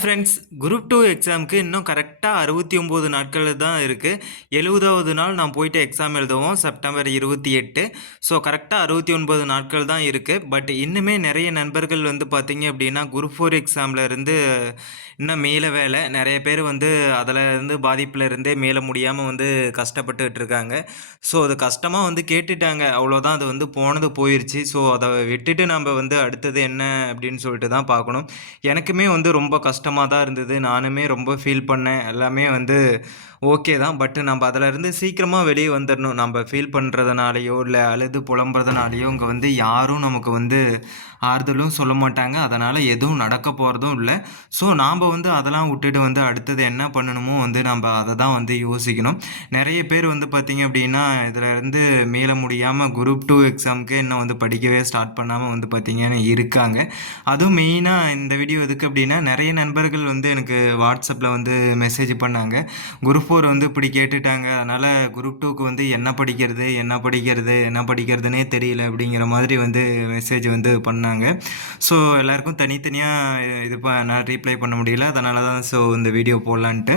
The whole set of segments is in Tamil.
ஃப்ரெண்ட்ஸ் குரூப் டூ எக்ஸாமுக்கு இன்னும் கரெக்டாக அறுபத்தி ஒம்பது நாட்கள் தான் இருக்குது எழுபதாவது நாள் நான் போயிட்டு எக்ஸாம் எழுதுவோம் செப்டம்பர் இருபத்தி எட்டு. ஸோ கரெக்டாக அறுபத்தி ஒன்பது நாட்கள் தான் இருக்குது பட் இன்னுமே நிறைய நண்பர்கள் வந்து பார்த்திங்க அப்படின்னா குரூப் ஃபோர் எக்ஸாமில் இருந்து இன்னும் மேலே வேலை. நிறைய பேர் வந்து அதில் இருந்து பாதிப்பில் இருந்தே மேலே முடியாமல் வந்து கஷ்டப்பட்டுக்கிட்டு இருக்காங்க. ஸோ அது கஷ்டமாக வந்து கேட்டுட்டாங்க. அவ்வளோதான் அது வந்து போனது போயிடுச்சு ஸோ அதை விட்டுட்டு நம்ம வந்து அடுத்தது என்ன அப்படின்னு சொல்லிட்டு தான் பார்க்கணும். எனக்குமே வந்து ரொம்ப கஷ்டம் கஷ்டமாக தான் இருந்தது. நானுமே ரொம்ப ஃபீல் பண்ணேன். எல்லாமே வந்து ஓகே தான். பட்டு நம்ம அதிலேருந்து சீக்கிரமாக வெளியே வந்துடணும் நம்ம ஃபீல் பண்ணுறதுனாலையோ இல்லை அழுது புலம்புறதுனாலையோ இங்கே வந்து யாரும் நமக்கு வந்து ஆறுதலும் சொல்ல மாட்டாங்க. அதனால் எதுவும் நடக்க போகிறதும் இல்லை. ஸோ நாம் வந்து அதெல்லாம் விட்டுட்டு வந்து அடுத்தது என்ன பண்ணணுமோ வந்து நம்ம அதை தான் வந்து யோசிக்கணும். நிறைய பேர் வந்து பார்த்திங்க அப்படின்னா இதில் இருந்து மீள முடியாமல் குரூப் டூ எக்ஸாமுக்கு இன்னும் வந்து படிக்கவே ஸ்டார்ட் பண்ணாமல் வந்து பார்த்திங்கன்னு இருக்காங்க. அதுவும் மெயினாக இந்த வீடியோ எதுக்கு அப்படின்னா நிறைய நண்பர்கள் வந்து எனக்கு வாட்ஸ்அப்பில் வந்து மெசேஜ் பண்ணாங்க. குரூப் ஃபோர் வந்து இப்படி கேட்டுட்டாங்க. அதனால் குரூப் டூக்கு வந்து என்ன படிக்கிறது என்ன படிக்கிறது என்ன படிக்கிறதுனே தெரியல அப்படிங்கிற மாதிரி வந்து மெசேஜ் வந்து பண்ணாங்க. ஸோ எல்லாருக்கும் தனித்தனியாக இது ப நான் ரீப்ளை பண்ண முடியல. அதனால தான் ஸோ இந்த வீடியோ போடலான்ட்டு.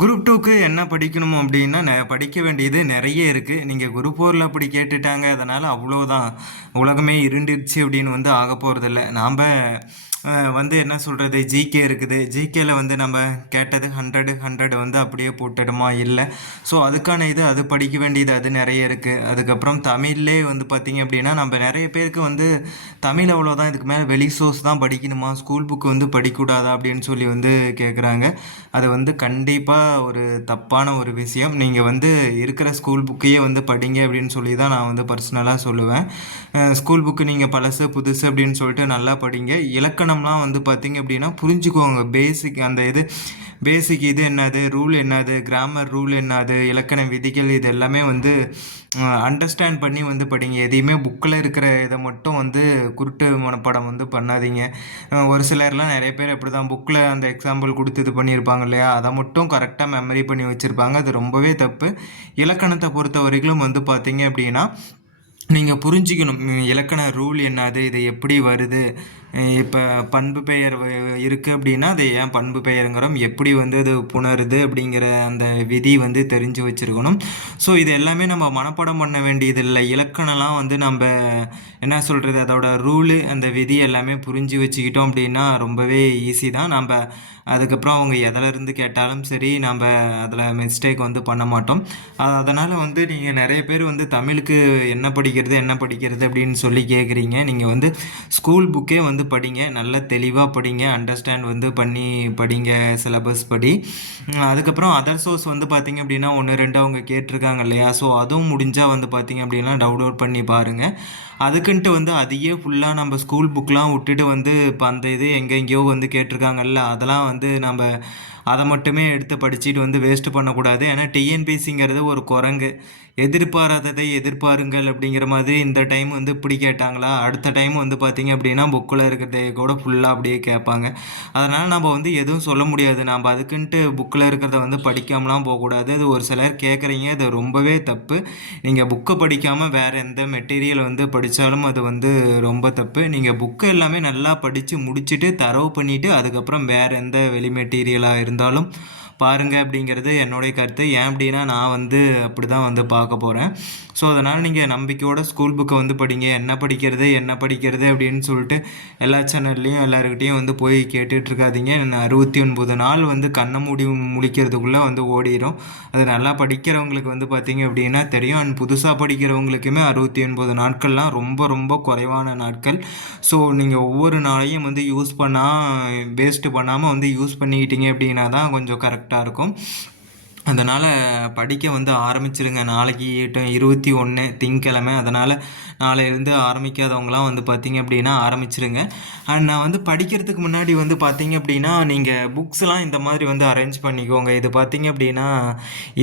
குரூப் டூக்கு என்ன படிக்கணும் அப்படின்னா நெ படிக்க வேண்டியது நிறைய இருக்குது நீங்கள் குரூப் ஃபோரில் அப்படி கேட்டுட்டாங்க அதனால் அவ்வளோதான் உலகமே இருண்டுருச்சு அப்படின்னு வந்து ஆக போகிறதில்ல நாம் வந்து என்ன சொல்கிறது ஜிகே இருக்குது. ஜிகேல வந்து நம்ம கேட்டது ஹண்ட்ரடு ஹண்ட்ரட் வந்து அப்படியே போட்டுடுமா? இல்லை. ஸோ அதுக்கான இது அது படிக்க வேண்டியது அது நிறைய இருக்குது அதுக்கப்புறம் தமிழ்லே வந்து பார்த்திங்க அப்படின்னா நம்ம நிறைய பேருக்கு வந்து தமிழ் அவ்வளோதான் இதுக்கு மேலே வெளி சோர்ஸ் தான் படிக்கணுமா? ஸ்கூல் புக்கு வந்து படிக்கக்கூடாதா? அப்படின்னு சொல்லி வந்து கேட்குறாங்க அது வந்து கண்டிப்பாக ஒரு தப்பான ஒரு விஷயம். நீங்கள் வந்து இருக்கிற ஸ்கூல் புக்கையே வந்து படிங்க அப்படின்னு சொல்லி தான் நான் வந்து பர்சனலாக சொல்லுவேன். ஸ்கூல் புக்கு நீங்கள் பழசு புதுசு அப்படின்னு சொல்லிட்டு நல்லா படிங்க. இலக்கணம் இலக்கணம்லாம் வந்து பார்த்திங்க அப்படின்னா புரிஞ்சுக்குவாங்க பேசிக் அந்த இது பேசிக் இது என்னது ரூல் என்னது கிராமர் ரூல் என்னது இலக்கண விதிகள் இது எல்லாமே வந்து அண்டர்ஸ்டாண்ட் பண்ணி வந்து படிங்க. எதையுமே புக்கில் இருக்கிற இதை மட்டும் வந்து குருட்டு மனப்பாடம் வந்து பண்ணாதீங்க. ஒரு சிலர்லாம் நிறைய பேர் அப்படி தான் புக்கில் அந்த எக்ஸாம்பிள் கொடுத்து இது பண்ணியிருப்பாங்க இல்லையா? அதை மட்டும் கரெக்டாக மெமரி பண்ணி வச்சுருப்பாங்க. அது ரொம்பவே தப்பு. இலக்கணத்தை பொறுத்த வரைக்கும் வந்து பார்த்தீங்க அப்படின்னா நீங்கள் புரிஞ்சிக்கணும். இலக்கண ரூல் என்னது? இது எப்படி வருது? இப்போ பண்பு பெயர் இருக்குது அப்படின்னா அது ஏன் பண்பு பெயருங்கிறோம்? எப்படி வந்து இது புணருது அப்படிங்கிற அந்த விதி வந்து தெரிஞ்சு வச்சுருக்கணும். ஸோ இது எல்லாமே நம்ம மனப்பாடம் பண்ண வேண்டியதில்லை. இலக்கணம்லாம் வந்து நம்ம என்ன சொல்கிறது அதோட ரூலு அந்த விதி எல்லாமே புரிஞ்சு வச்சுக்கிட்டோம் அப்படின்னா ரொம்பவே ஈஸி தான். நம்ம அதுக்கப்புறம் அவங்க எதிலேருந்து கேட்டாலும் சரி நம்ம அதில் மிஸ்டேக் வந்து பண்ண மாட்டோம். அதனால் வந்து நீங்கள் நிறைய பேர் வந்து தமிழுக்கு என்ன படிக்கிறது என்ன படிக்கிறது அப்படின்னு சொல்லி கேட்குறீங்க நீங்கள் வந்து ஸ்கூல் புக்கே வந்து வந்து படிங்க நல்ல தெளிவாக படிங்க அண்டர்ஸ்டாண்ட் வந்து பண்ணி படிங்க சிலபஸ் படி. அதுக்கப்புறம் அதர் சோர்ஸ் வந்து பார்த்திங்க அப்படின்னா ஒன்று ரெண்டு அவங்க கேட்டிருக்காங்க இல்லையா? ஸோ அதுவும் முடிஞ்சால் வந்து பார்த்திங்க அப்படின்னா டவுன்லோட் பண்ணி பாருங்கள் அதுக்குன்ட்டு வந்து அதையே ஃபுல்லாக நம்ம ஸ்கூல் புக்கெலாம் விட்டுட்டு வந்து இப்போ அந்த இது எங்கெங்கேயோ வந்து கேட்டிருக்காங்கல்ல அதெல்லாம் வந்து நம்ம அதை மட்டுமே எடுத்து படிச்சுட்டு வந்து வேஸ்ட்டு பண்ணக்கூடாது. ஏன்னா டிஎன்பிசிங்கிறது ஒரு குரங்கு. எதிர்பாராததை எதிர்பாருங்கள் அப்படிங்கிற மாதிரி இந்த டைம் வந்து இப்படி கேட்டாங்களா? அடுத்த டைம் வந்து பார்த்திங்க அப்படின்னா புக்கில் இருக்கிறதே கூட ஃபுல்லாக அப்படியே கேட்பாங்க. அதனால் நம்ம வந்து எதுவும் சொல்ல முடியாது. நம்ம அதுக்குன்ட்டு புக்கில் இருக்கிறத வந்து படிக்காமலாம் போகக்கூடாது. அது ஒரு சிலர் கேட்குறீங்க அது ரொம்பவே தப்பு. நீங்கள் புக்கை படிக்காமல் வேறு எந்த மெட்டீரியல் வந்து படித்தாலும் அது வந்து ரொம்ப தப்பு. நீங்கள் புக்கு எல்லாமே நல்லா படித்து முடிச்சுட்டு தரவு பண்ணிவிட்டு அதுக்கப்புறம் வேறு எந்த வெளி மெட்டீரியலாக இருந்தாலும் பாருங்கள் அப்படிங்கிறது என்னுடைய கருத்து. ஏன் அப்படின்னா நான் வந்து அப்படி தான் வந்து பார்க்க போகிறேன் ஸோ அதனால் நீங்கள் நம்பிக்கையோட ஸ்கூல் புக்கை வந்து படிங்க. என்ன படிக்கிறது என்ன படிக்கிறது அப்படின்னு சொல்லிட்டு எல்லா சேனல்லையும் எல்லாருக்கிட்டையும் வந்து போய் கேட்டுட்ருக்காதீங்க அறுபத்தி ஒன்பது நாள் வந்து கண்ணை மூடி முழிக்கிறதுக்குள்ளே வந்து ஓடிடும் அது நல்லா படிக்கிறவங்களுக்கு வந்து பார்த்திங்க அப்படின்னா தெரியும். அண்ட் புதுசாக படிக்கிறவங்களுக்குமே அறுபத்தி ஒன்பது நாட்கள்லாம் ரொம்ப ரொம்ப குறைவான நாட்கள். ஸோ நீங்கள் ஒவ்வொரு நாளையும் வந்து யூஸ் பண்ணால் வேஸ்ட்டு பண்ணாமல் வந்து யூஸ் பண்ணிக்கிட்டீங்க அப்படின்னா தான் கொஞ்சம் கரெக்டாக இருக்கும் அதனால் படிக்க வந்து ஆரம்பிச்சிருங்க. நாளைக்கு இருபத்தி ஒன்று திங்கக்கிழமை. அதனால் நாளையிலேருந்து ஆரம்பிக்காதவங்களாம் வந்து பார்த்திங்க அப்படின்னா ஆரம்பிச்சிருங்க. அண்ட் நான் வந்து படிக்கிறதுக்கு முன்னாடி வந்து பார்த்திங்க அப்படின்னா நீங்கள் புக்ஸ்லாம் இந்த மாதிரி வந்து அரேஞ்ச் பண்ணிக்கோங்க. இது பார்த்திங்க அப்படின்னா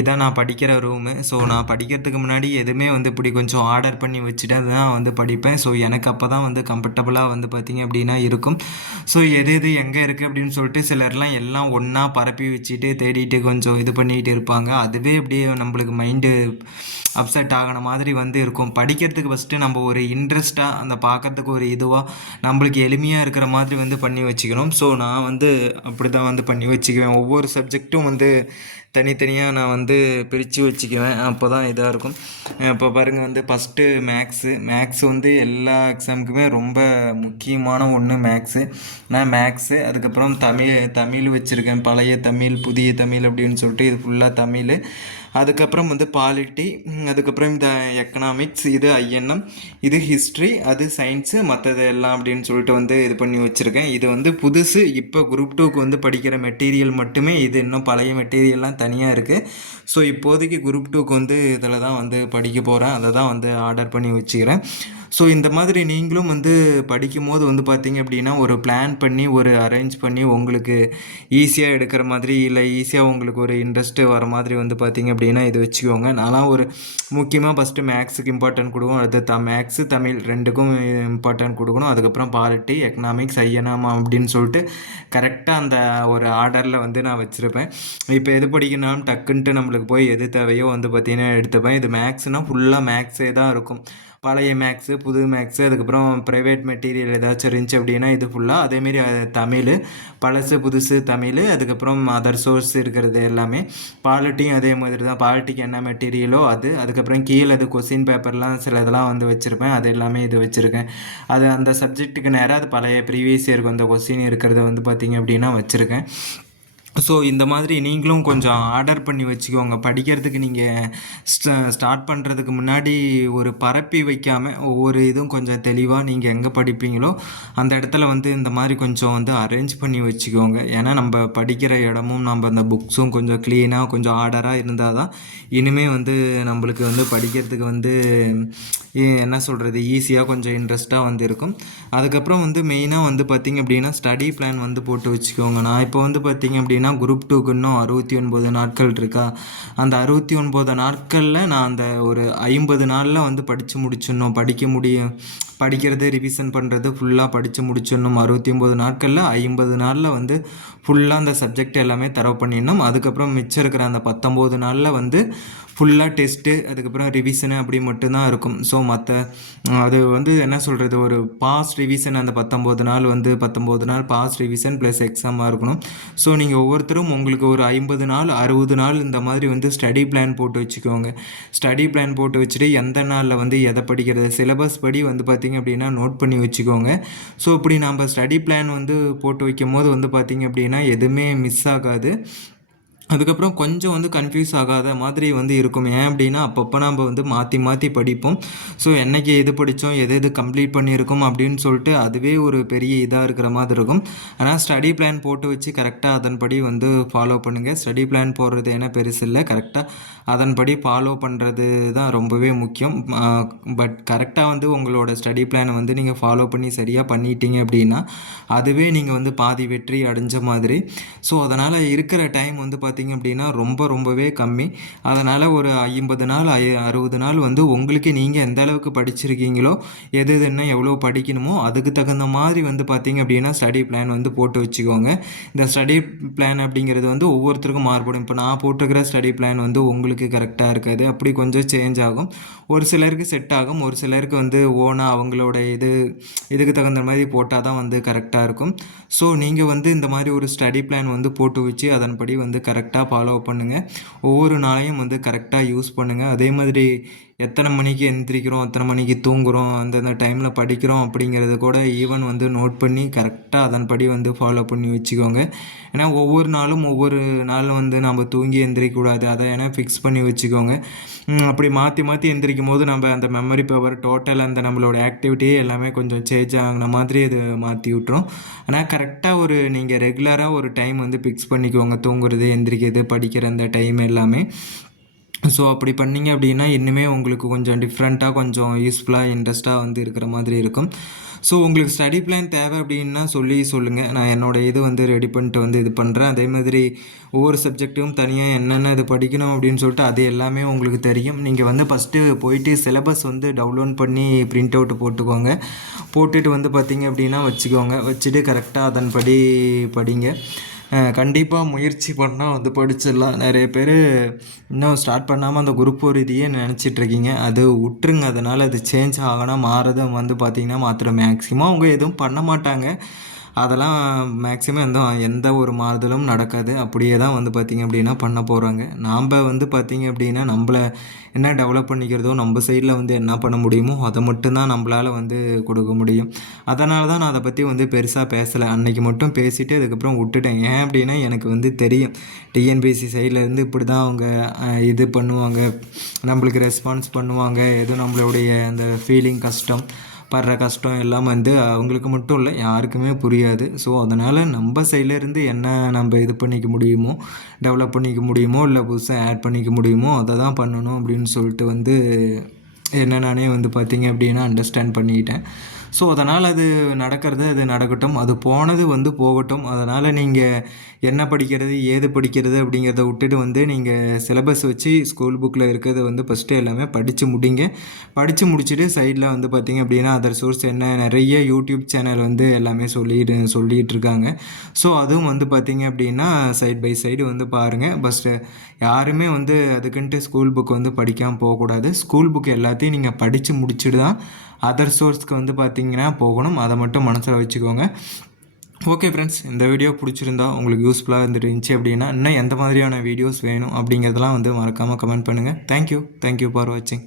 இதான் நான் படிக்கிற ரூமு ஸோ நான் படிக்கிறதுக்கு முன்னாடி எதுவுமே வந்து இப்படி கொஞ்சம் ஆர்டர் பண்ணி வச்சுட்டு தான் வந்து படிப்பேன். ஸோ எனக்கு அப்போ தான் வந்து கம்ஃபர்டபுளாக வந்து பார்த்திங்க அப்படின்னா இருக்கும். ஸோ எது எது எங்கே இருக்குது அப்படின்னு சொல்லிட்டு சிலர்லாம் எல்லாம் ஒன்றா பரப்பி வச்சுட்டு தேடிட்டு கொஞ்சம் இது பண்ணிட்டு பேசிகிட்டு இருப்பாங்க. அதுவே அப்படியே நம்மளுக்கு மைண்டு அப்செட் ஆகின மாதிரி வந்து இருக்கும். படிக்கிறதுக்கு ஃபஸ்ட்டு நம்ம ஒரு இன்ட்ரெஸ்ட்டாக அந்த பார்க்கறதுக்கு ஒரு இதுவாக நம்மளுக்கு எளிமையாக இருக்கிற மாதிரி வந்து பண்ணி வச்சுக்கணும். ஸோ நான் வந்து அப்படி தான் வந்து பண்ணி வச்சுக்குவேன். ஒவ்வொரு சப்ஜெக்ட்டும் வந்து தனித்தனியாக நான் வந்து பிரித்து வச்சுக்குவேன். அப்போ தான் இதாக இருக்கும். இப்போ பாருங்கள் வந்து ஃபஸ்ட்டு மேக்ஸு மேக்ஸ் வந்து எல்லா எக்ஸாமுக்குமே ரொம்ப முக்கியமான ஒன்று மேக்ஸு நான் மேக்ஸு அதுக்கப்புறம் தமிழ் தமிழ் வச்சுருக்கேன். பழைய தமிழ் புதிய தமிழ் அப்படின்னு சொல்லிட்டு இது ஃபுல்லாக தமிழ். அதுக்கப்புறம் வந்து பாலிட்டி அதுக்கப்புறம் இந்த எக்கனாமிக்ஸ் இது ஐஎன்எம் இது ஹிஸ்ட்ரி அது சயின்ஸு மற்றது எல்லாம் அப்படின்னு சொல்லிட்டு வந்து இது பண்ணி வச்சுருக்கேன். இது வந்து புதுசு இப்போ குரூப் டூக்கு வந்து படிக்கிற மெட்டீரியல் மட்டுமே இது இன்னும் பழைய மெட்டீரியல்லாம் தனியாக இருக்குது ஸோ இப்போதைக்கு குரூப் டூக்கு வந்து இதில் தான் வந்து படிக்க போகிறேன் அதை தான் வந்து ஆர்டர் பண்ணி வச்சுக்கிறேன். ஸோ இந்த மாதிரி நீங்களும் வந்து படிக்கும்போது வந்து பார்த்தீங்க அப்படின்னா ஒரு பிளான் பண்ணி ஒரு அரேஞ்ச் பண்ணி உங்களுக்கு ஈஸியாக எடுக்கிற மாதிரி இல்லை ஈஸியாக உங்களுக்கு ஒரு இன்ட்ரெஸ்ட்டு வர மாதிரி வந்து பார்த்தீங்க அப்படின்னா இது வச்சுக்கோங்க. நான்லாம் ஒரு முக்கியமாக ஃபஸ்ட்டு மேக்ஸுக்கு இம்பார்ட்டன்ட் கொடுக்கும் அடுத்து த மேக்ஸு தமிழ் ரெண்டுக்கும் இம்பார்ட்டன்ட் கொடுக்கணும். அதுக்கப்புறம் பாலிட்டி எக்கனாமிக்ஸ் ஐயனாமா அப்படின்னு சொல்லிட்டு கரெக்டாக அந்த ஒரு ஆர்டரில் வந்து நான் வச்சுருப்பேன். இப்போ எது படிக்கணும்னாலும் டக்குன்ட்டு நம்மளுக்கு போய் எது தேவையோ வந்து பார்த்தீங்கன்னா எடுத்துப்பேன். இது மேக்ஸ்னால் ஃபுல்லாக மேக்ஸே தான் இருக்கும். பழைய மேக்ஸு புது மேக்ஸு அதுக்கப்புறம் ப்ரைவேட் மெட்டீரியல் ஏதாச்சும் இருந்துச்சு அப்படின்னா இது ஃபுல்லாக அதேமாரி தமிழ் பழசு புதுசு தமிழ் அதுக்கப்புறம் அதர் சோர்ஸ் இருக்கிறது எல்லாமே. பாலிட்டியும் அதே மாதிரி தான். பாலிட்டிக்கு என்ன மெட்டீரியலோ அது. அதுக்கப்புறம் கீழே அது கொஸ்டின் பேப்பர்லாம் சில இதெல்லாம் வந்து வச்சுருப்பேன். அது எல்லாமே இது வச்சுருக்கேன். அது அந்த சப்ஜெக்ட்டுக்கு நேராக அது பழைய ப்ரீவியஸ் இயருக்கு அந்த கொஸ்டின் இருக்கிறத வந்து பார்த்திங்க அப்படின்னா வச்சுருக்கேன். ஸோ இந்த மாதிரி நீங்களும் கொஞ்சம் ஆர்டர் பண்ணி வச்சுக்கோங்க. படிக்கிறதுக்கு நீங்கள் ஸ்ட ஸ்டார்ட் பண்ணுறதுக்கு முன்னாடி ஒரு பரப்பி வைக்காமல் ஒவ்வொரு இதுவும் கொஞ்சம் தெளிவாக நீங்கள் எங்கே படிப்பீங்களோ அந்த இடத்துல வந்து இந்த மாதிரி கொஞ்சம் வந்து அரேஞ்ச் பண்ணி வச்சுக்கோங்க. ஏன்னா நம்ம படிக்கிற இடமும் நம்ம அந்த புக்ஸும் கொஞ்சம் க்ளீனாக கொஞ்சம் ஆர்டராக இருந்தால் தான் இனிமேல் வந்து நம்மளுக்கு வந்து படிக்கிறதுக்கு வந்து என்ன சொல்கிறது ஈஸியாக கொஞ்சம் இன்ட்ரெஸ்ட்டாக வந்து இருக்கும். அதுக்கப்புறம் வந்து மெயினாக வந்து பார்த்திங்க அப்படின்னா ஸ்டடி பிளான் வந்து போட்டு வச்சுக்கோங்க. நான் இப்போ வந்து பார்த்திங்க அப்படின்னா குரூப் டூக்கு இன்னும் அறுபத்தி ஒன்பது நாட்கள் இருக்கா? அந்த அறுபத்தி ஒன்பது நாட்களில் நான் அந்த ஒரு ஐம்பது நாளில் வந்து படித்து முடிச்சிடணும். படிக்க முடியும் படிக்கிறது ரிவிஷன் பண்ணுறது ஃபுல்லாக படித்து முடிச்சிடணும். அறுபத்தி ஒம்பது நாட்களில் ஐம்பது நாளில் வந்து ஃபுல்லாக அந்த சப்ஜெக்ட் எல்லாமே தரவு பண்ணிடணும். அதுக்கப்புறம் மிச்சம் இருக்கிற அந்த பத்தொம்போது நாளில் வந்து ஃபுல்லாக டெஸ்ட்டு அதுக்கப்புறம் ரிவிஷனு அப்படி மட்டும்தான் இருக்கும். ஸோ மற்ற அது வந்து என்ன சொல்கிறது ஒரு பாஸ் ரிவிஷன் அந்த பத்தொம்போது நாள் வந்து பத்தொம்போது நாள் பாஸ் ரிவிஷன் ப்ளஸ் எக்ஸாமாக இருக்கணும். ஸோ நீங்கள் ஒவ்வொருத்தரும் உங்களுக்கு ஒரு ஐம்பது நாள் அறுபது நாள் இந்த மாதிரி வந்து ஸ்டடி பிளான் போட்டு வச்சுக்கோங்க. ஸ்டடி பிளான் போட்டு வச்சுட்டு எந்த நாளில் வந்து எதை படிக்கிறது? சிலபஸ் படி வந்து பார்த்திங்க அப்படின்னா நோட் பண்ணி வச்சுக்கோங்க. ஸோ இப்படி நம்ம ஸ்டடி பிளான் வந்து போட்டு வைக்கும் போது வந்து பார்த்திங்க அப்படின்னா எதுவுமே மிஸ் ஆகாது. அதுக்கப்புறம் கொஞ்சம் வந்து கன்ஃபியூஸ் ஆகாத மாதிரி வந்து இருக்கும். ஏன் அப்படின்னா அப்பப்போ நம்ம வந்து மாற்றி மாற்றி படிப்போம். ஸோ என்றைக்கு எது படித்தோம் எது எது கம்ப்ளீட் பண்ணியிருக்கோம் அப்படின்னு சொல்லிட்டு அதுவே ஒரு பெரிய இதாக இருக்கிற மாதிரி இருக்கும். ஆனால் ஸ்டடி பிளான் போட்டு வச்சு கரெக்டாக அதன்படி வந்து ஃபாலோ பண்ணுங்கள் ஸ்டடி பிளான் போடுறது என்ன பெருசு இல்லை. கரெக்டாக அதன்படி ஃபாலோ பண்ணுறது தான் ரொம்பவே முக்கியம். பட் கரெக்டாக வந்து உங்களோட ஸ்டடி பிளானை வந்து நீங்கள் ஃபாலோ பண்ணி சரியாக பண்ணிட்டீங்க அப்படின்னா அதுவே நீங்கள் வந்து பாதி வெற்றி அடைஞ்ச மாதிரி. ஸோ அதனால் இருக்கிற டைம் வந்து பார்த்திங்க அப்படின்னா ரொம்ப ரொம்பவே கம்மி. அதனால் ஒரு ஐம்பது நாள் ஐ அறுபது நாள் வந்து உங்களுக்கு நீங்கள் எந்த அளவுக்கு படிச்சிருக்கீங்களோ எது எது என்ன எவ்வளோ படிக்கணுமோ அதுக்கு தகுந்த மாதிரி வந்து பார்த்திங்க அப்படின்னா ஸ்டடி பிளான் வந்து போட்டு வச்சுக்கோங்க. இந்த ஸ்டடி பிளான் அப்படிங்கிறது வந்து ஒவ்வொருத்தருக்கும் மாறுபடும். இப்போ நான் போட்டிருக்கிற ஸ்டடி பிளான் வந்து உங்களுக்கு கரெக்டாக இருக்காது. அப்படி கொஞ்சம் சேஞ்ச் ஆகும். ஒரு சிலருக்கு செட் ஆகும். ஒரு சிலருக்கு வந்து ஓனாக அவங்களோட இது இதுக்கு தகுந்த மாதிரி போட்டால் தான் வந்து கரெக்டாக இருக்கும். ஸோ நீங்கள் வந்து இந்த மாதிரி ஒரு ஸ்டடி பிளான் வந்து போட்டு வச்சு அதன்படி வந்து கரெக்டாக ஃபாலோ பண்ணுங்கள் ஒவ்வொரு நாளையும் வந்து கரெக்டாக யூஸ் பண்ணுங்கள் அதே மாதிரி எத்தனை மணிக்கு எந்திரிக்கிறோம் எத்தனை மணிக்கு தூங்குகிறோம் அந்தந்த டைமில் படிக்கிறோம் அப்படிங்கிறத கூட ஈவன் வந்து நோட் பண்ணி கரெக்டாக அதன்படி வந்து ஃபாலோ பண்ணி வச்சுக்கோங்க. ஏன்னா ஒவ்வொரு நாளும் ஒவ்வொரு நாளும் வந்து நம்ம தூங்கி எந்திரிக்கக்கூடாது. அதை ஏன்னா ஃபிக்ஸ் பண்ணி வச்சுக்கோங்க. அப்படி மாற்றி மாற்றி எந்திரிக்கும் போது நம்ம அந்த மெமரி பவர் டோட்டல் அந்த நம்மளோட ஆக்டிவிட்டியே எல்லாமே கொஞ்சம் சேஞ்ச் ஆகின மாதிரி இது மாற்றி விட்டுரும். ஆனால் கரெக்டாக ஒரு நீங்கள் ரெகுலராக ஒரு டைம் வந்து ஃபிக்ஸ் பண்ணிக்கோங்க. தூங்குறது எந்திரிக்கிறது படிக்கிற அந்த டைம் எல்லாமே. ஸோ அப்படி பண்ணிங்க அப்படின்னா இன்னுமே உங்களுக்கு கொஞ்சம் டிஃப்ரெண்ட்டாக கொஞ்சம் யூஸ்ஃபுல்லாக இன்ட்ரெஸ்ட்டாக வந்து இருக்கிற மாதிரி இருக்கும். ஸோ உங்களுக்கு ஸ்டடி பிளான் தேவை அப்படின்னா சொல்லி சொல்லுங்கள் நான் என்னோடய இது வந்து ரெடி பண்ணிட்டு வந்து இது பண்ணுறேன் அதே மாதிரி ஒவ்வொரு சப்ஜெக்ட்டும் தனியாக என்னென்ன இது படிக்கணும் அப்படின்னு சொல்லிட்டு அது எல்லாமே உங்களுக்கு தெரியும். நீங்கள் வந்து ஃபஸ்ட்டு போயிட்டு சிலபஸ் வந்து டவுன்லோட் பண்ணி பிரிண்ட் அவுட் போட்டுக்கோங்க. போட்டுட்டு வந்து பார்த்திங்க அப்படின்னா வச்சுக்கோங்க. வச்சுட்டு கரெக்டாக அதன்படி படிங்க. கண்டிப்பாக முயற்சி பண்ணால் வந்து படிச்சிடலாம். நிறைய பேர் இன்னும் ஸ்டார்ட் பண்ணாமல் அந்த குரூப் ஒரு இதையே நினச்சிட்ருக்கீங்க அது விட்டுருங்க. அதனால் அது சேஞ்ச் ஆகணும். மாறுதை வந்து பார்த்திங்கன்னா மாத்திரம் மேக்ஸிமம் அவங்க எதுவும் பண்ண மாட்டாங்க. அதெல்லாம் மேக்ஸிமம் எந்த எந்த ஒரு மாறுதலும் நடக்காது. அப்படியே தான் வந்து பார்த்திங்க அப்படின்னா பண்ண போகிறாங்க நாம் வந்து பார்த்திங்க அப்படின்னா நம்மள என்ன டெவலப் பண்ணிக்கிறதோ நம்ம சைடில் வந்து என்ன பண்ண முடியுமோ அதை மட்டும்தான் நம்மளால் வந்து கொடுக்க முடியும். அதனால தான் நான் அதை பற்றி வந்து பெருசாக பேசலை. அன்னைக்கு மட்டும் பேசிவிட்டு அதுக்கப்புறம் விட்டுட்டேன். ஏன் அப்படின்னா எனக்கு வந்து தெரியும். டிஎன்பிசி சைட்லேருந்து இப்படி தான் அவங்க இது பண்ணுவாங்க. நம்மளுக்கு ரெஸ்பான்ஸ் பண்ணுவாங்க. எதுவும் நம்மளுடைய அந்த ஃபீலிங் கஷ்டம். படுற கஷ்டம் எல்லாம் வந்து அவங்களுக்கு மட்டும் இல்லை யாருக்குமே புரியாது. ஸோ அதனால் நம்ம சைட்லேருந்து என்ன நம்ம இது பண்ணிக்க முடியுமோ டெவலப் பண்ணிக்க முடியுமோ இல்லை புதுசாக ஆட் பண்ணிக்க முடியுமோ அதை தான் பண்ணணும் அப்படின்னு சொல்லிட்டு வந்து என்ன நானே வந்து பார்த்தீங்க அப்படின்னா அண்டர்ஸ்டாண்ட் பண்ணிக்கிட்டேன் ஸோ அதனால் அது நடக்கிறது அது நடக்கட்டும். அது போனது வந்து போகட்டும். அதனால் நீங்கள் என்ன படிக்கிறது ஏது படிக்கிறது அப்படிங்கிறத விட்டுட்டு வந்து நீங்கள் சிலபஸ் வச்சு ஸ்கூல் புக்கில் இருக்கிறத வந்து ஃபஸ்ட்டு எல்லாமே படித்து முடிங்க. படித்து முடிச்சுட்டு சைடில் வந்து பார்த்தீங்க அப்படின்னா அதர் சோர்ஸ் என்ன நிறைய யூடியூப் சேனல் வந்து எல்லாமே சொல்லிட்டு சொல்லிகிட்டு இருக்காங்க. ஸோ அதுவும் வந்து பார்த்திங்க அப்படின்னா சைட் பை சைடு வந்து பாருங்கள் ஃபஸ்ட்டு யாருமே வந்து அதுக்குன்ட்டு ஸ்கூல் புக் வந்து படிக்காமல் போகக்கூடாது. ஸ்கூல் புக் எல்லாத்தையும் நீங்கள் படித்து முடிச்சுட்டு தான் அதர் சோர்ஸ்க்கு வந்து பார்த்தீங்கன்னா போகணும். அதை மட்டும் மனசில் வச்சுக்கோங்க. ஓகே ஃப்ரெண்ட்ஸ் இந்த வீடியோ பிடிச்சிருந்தா உங்களுக்கு யூஸ்ஃபுல்லாக இருந்துட்டு இருந்துச்சு அப்படின்னா இன்னும் எந்த மாதிரியான வீடியோஸ் வேணும் அப்படிங்கிறதெல்லாம் வந்து மறக்காமல் கமெண்ட் பண்ணுங்கள் தேங்க்யூ தேங்க்யூ ஃபார் வாட்சிங்